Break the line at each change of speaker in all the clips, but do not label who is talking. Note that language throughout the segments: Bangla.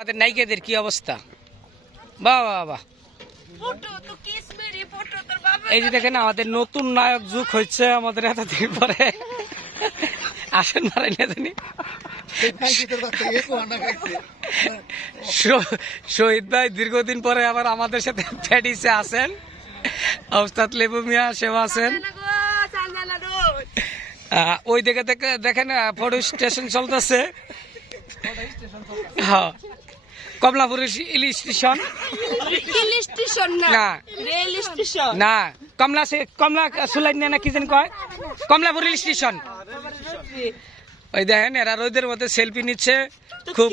আমাদের নায়িকাদের কি অবস্থা? বাহ বাহ
বাবা
এই যে দেখেন আমাদের নতুন নায়ক যুগ হচ্ছে আমাদের এতদিন পরে। আসেন মারাই না জানি শহীদ ভাই দীর্ঘদিন পরে আবার আমাদের সাথে প্যাডিসে আছেন। অবস্থাত লেবু মিয়া সেও আছেন। ওই দেখে দেখেন ফটো স্টেশন চলতেছে। হ্যাঁ। কমলাপুর ইল স্টেশন।
হিল স্টেশন না।
না।
Rail station.
না কমলা সে কমলা সুলাইন না কি জানি কয়? Kamalapur rail station. ওই দেখেন এরা রোদের মধ্যে সেলফি নিচ্ছে। খুব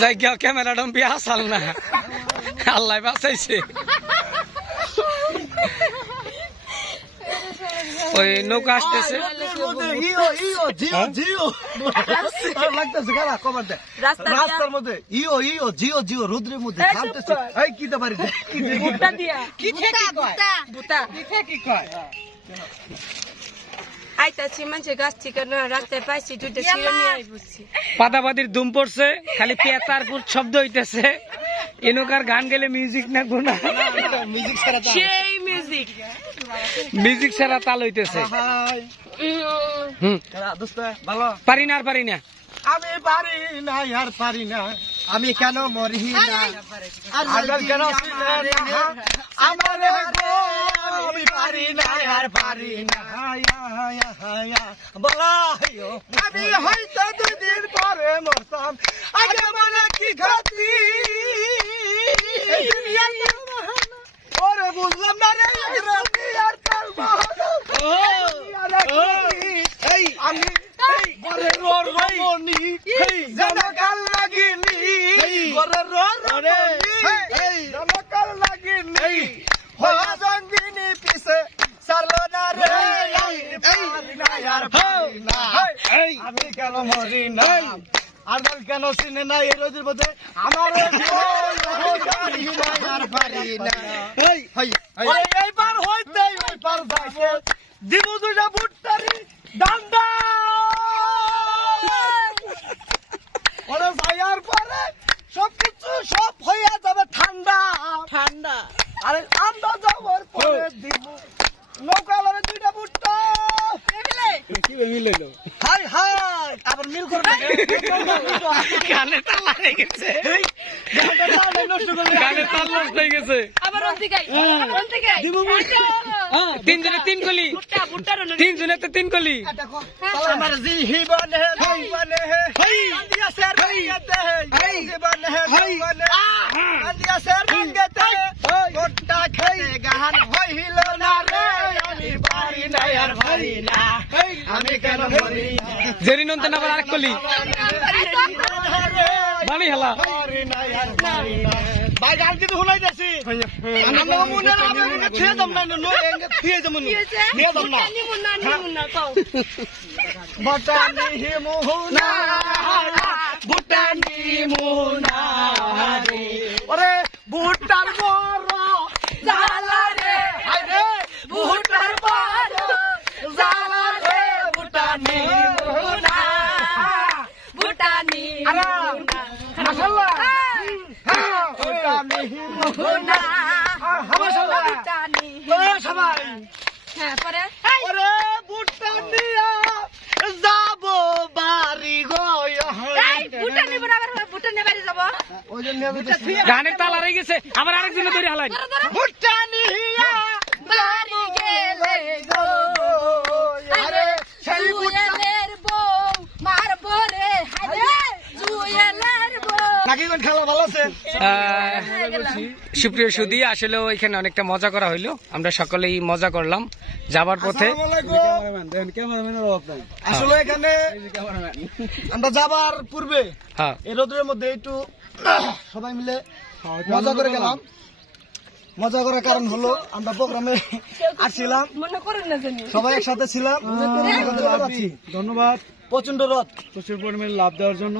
যাই ক্যামেরা ডম বিয়া সাল না। আল্লাহ বাঁচাইছে। ওই নৌকা আসতেছে
রাস্তার
দুম পড়ছে খালি পেতারপুর শব্দ হইতেছে এনকার গান গেলে মিউজিক না গুনা
মিউজিক
মিউজিক
মিউজিক ছাড়া তাল হইতেছে।
হাই
হুম।
এরা দোস্ত ভালো
পারি না আর পারি না।
আমি পারি না আর পারি না। আমি কেন মরি না? কেন আমার আমি পারি না আর পারি না। হায়া, হায়া, হায়া। বলা। আমি হয়তো দুই দিন পরে মরতাম। আগে মানে কি খাতি এই দুনিয়ার মহানা। ওরে বুঝলাম না রে এই রাতি আর কাল মহানা। দুনিয়ার এক রাতি। আমি ঘরে রো রমণী যেন কাল লাগিনি ঘরে রো রমণী যেন কাল লাগিনি জঙ্গিনী পিছে। সারলো না রে। আমি কেন মরি না? আর কেন চিনে নাই এই রোদের মধ্যে? আমার জীবন পারি না আর পারি না ওরে এইবার হইতে ওই পার যাইছে দিব দুইটা ভুট্টারি ডান্ডা ওরে যাইয়ার পরে সবকিছু সব হইয়া যাবে ঠান্ডা
ঠান্ডা
আরে ঠান্ডা যাওয়ার পরে দিব নৌকা লড়ে দুইটা ভুট্টা হাই হাই আবার মিল করবে
গানে তাল হয়ে গেছে।
করবে
তাল নষ্ট হয়ে গেছে।
আবার
তিন কলি।
বুট্টা বুট্টার
তিনজনে তো তিন কলি।
আমার জীবন হে জীবন হে আন্দিয়া স্যার ভাঙ্গতে হে জীবন হে জীবন আন্দিয়া স্যার ভাঙ্গতে গোটা খেয়ে গাহান হইল না রে। আমি পারি না আর পারি না। আমি কেন মরি
জেরি নন্দন আবার আরেক কলি। বাড়ি হেলা।
ভাই গান কিন্তু শুনাই যাচ্ছি। আমরা মনে আমি খেয়ে যাম না নো এঙ্গে খেয়ে যাম না। খেয়ে যাম না
নিমুন্না নিমুন্না কও।
বটানি হি মোহনা বুটানি মোহনা ওরে ভুট্টার বড় জালা রে। হায় রে ভুট্টার বড় জালা রে। বুটানি মোহনা
বুটানি
আরে যাব বাড়ি গো
এই বুটানি বরাবর যাব
ওই
গানের তাল হারিয়ে গেছে আমার আরেকজনে ধরে হালাই সুপ্রিয় সুদী আসলে এখানে অনেকটা মজা করা হইল। আমরা সকলেই মজা করলাম যাবার পথে।
আসলে এখানে আমরা যাবার পূর্বে
হ্যাঁ।
এই রোদের মধ্যে একটু সবাই মিলে মজা করে গেলাম। মজা করার কারণ হলো আমরা প্রোগ্রামে আসছিলাম।
মনে করেন না জানি।
সবাই একসাথে ছিলাম।
ধন্যবাদ।
প্রচণ্ড রথ
প্রচুর পরিমাণে লাভ দেওয়ার জন্য।